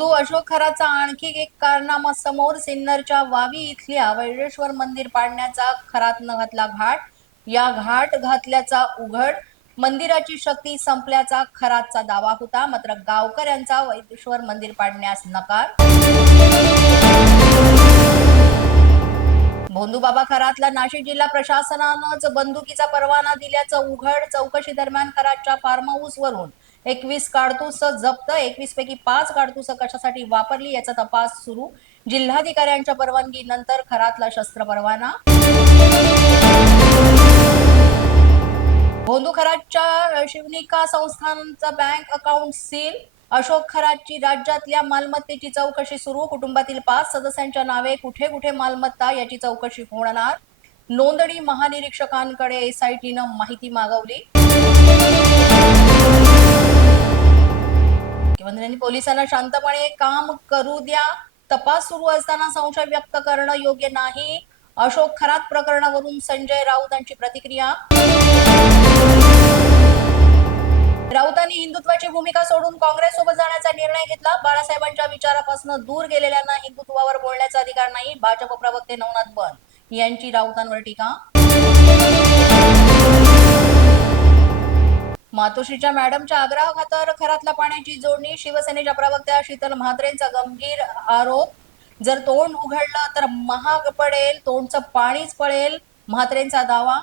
भोंदू अशोक खराचा आणखी एक कारनामा समोर सिन्नरच्या वावी इथल्या वैरेश्वर मंदिर पाडण्याचा खरातनं घातला घाट. या घाट घातल्याचा उघड. मंदिराची शक्ती संपल्याचा खरातचा दावा होता, मात्र गावकऱ्यांचा वैरेश्वर मंदिर पाडण्यास नकार. भोंदूबाबा खरातला नाशिक जिल्हा प्रशासनानंच बंदुकीचा परवाना दिल्याचं उघड. चौकशी दरम्यान खरातच्या फार्म हाऊस वरून 21 काडतूस जप्त. 21 पैकी 5 काडतूस कशासाठी वापरली याचा तपास सुरू. जिल्हाधिकाऱ्यांच्या परवानगीनंतर खरातला शस्त्र परवाना. भोंदू खरातच्या शिवनिका संस्थानचा बँक अकाउंट सील. अशोक खरातची राज्यातल्या मालमत्तेची चौकशी सुरू. कुटुंबातील 5 सदस्यांच्या नावे कुठे कुठे मालमत्ता याची चौकशी होणार. नोंदणी महानिरीक्षकांकडे एसआयटीनं माहिती मागवली. मुख्यमंत्र्यांनी पोलिसांना शांतपणे काम करू द्या. तपास सुरू असताना संशय व्यक्त करणं योग्य नाही. अशोक खरात प्रकरणावरून संजय राऊतांची प्रतिक्रिया. राऊतांनी हिंदुत्वाची भूमिका सोडून काँग्रेससोबत जाण्याचा निर्णय घेतला. बाळासाहेबांच्या विचारापासून दूर गेलेल्यांना हिंदुत्वावर बोलण्याचा अधिकार नाही. भाजप प्रवक्ते नवनाथ बन यांची राऊतांवर टीका. मातोश्रीच्या मॅडमच्या आग्रहाखातर खरातला पाण्याची जोडणी. शिवसेनेच्या प्रवक्त्या शीतल म्हात्रेंचा गंभीर आरोप. जर तोंड उघडलं तर महाग पडेल, तोंडचं पाणीच पळेल, म्हात्रेंचा दावा.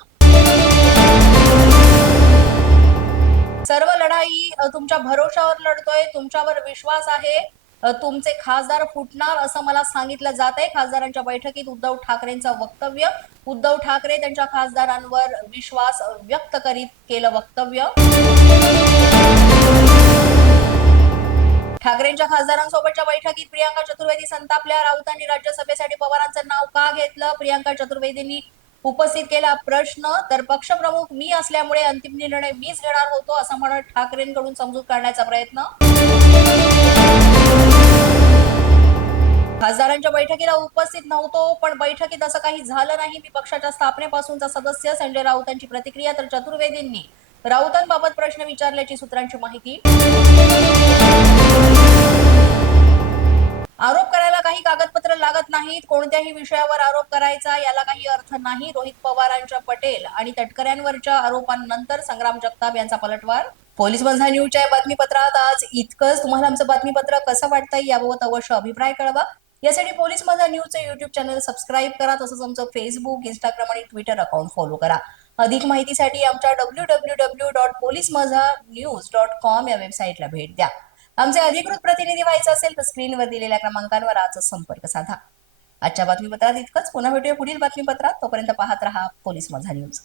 सर्व लढाई तुमच्या भरोशावर लढतोय, तुमच्यावर विश्वास आहे. तुमचे खासदार फुटणार असं मला सांगितलं जात आहे. खासदारांच्या बैठकीत उद्धव ठाकरेंचं वक्तव्य. उद्धव ठाकरे त्यांच्या खासदारांवर विश्वास व्यक्त करीत केलं वक्तव्य. ठाकरेंच्या खासदारांसोबतच्या बैठकीत प्रियांका चतुर्वेदी संतापल्या. राऊतांनी राज्यसभेसाठी पवारांचं नाव का घेतलं? प्रियांका चतुर्वेदींनी उपस्थित केला प्रश्न. तर पक्षप्रमुख मी असल्यामुळे अंतिम निर्णय मीच घेणार होतो असं म्हणत ठाकरेंकडून समजूत काढण्याचा प्रयत्न. खासदारांच्या बैठकीला उपस्थित नव्हतो, पण बैठकीत असं काही झालं नाही. मी पक्षाच्या स्थापनेपासूनचा सदस्य. संजय राऊतांची प्रतिक्रिया. तर चतुर्वेदींनी राऊतांबाबत प्रश्न विचारल्याची सूत्रांची माहिती. आरोप करायला काही कागदपत्र लागत नाहीत. कोणत्याही विषयावर आरोप करायचा याला काही अर्थ नाही. रोहित पवारांच्या पटेल आणि तटकऱ्यांवरच्या आरोपांनंतर संग्राम जगताप यांचा पलटवार. पोलीस माझा न्यूजच्या बातमीपत्रात आज इतकंच. तुम्हाला आमचं बातमीपत्र कसं वाटतंय याबाबत अवश्य अभिप्राय कळवा. यासाठी पोलीस माझा न्यूजचं युट्यूब चॅनल सबस्क्राईब करा. तसंच आमचं फेसबुक, इंस्टाग्राम आणि ट्विटर अकाउंट फॉलो करा. अधिक माहितीसाठी आमच्या www.policemazhanews.com या वेबसाईटला भेट द्या. आमचे अधिकृत प्रतिनिधी व्हायचं असेल तर स्क्रीनवर दिलेल्या क्रमांकांवर आजच संपर्क साधा. आजच्या बातमीपत्रात इतकंच. पुन्हा भेटूया पुढील बातमीपत्रात. तोपर्यंत पाहत रहा पोलीस माझा न्यूज.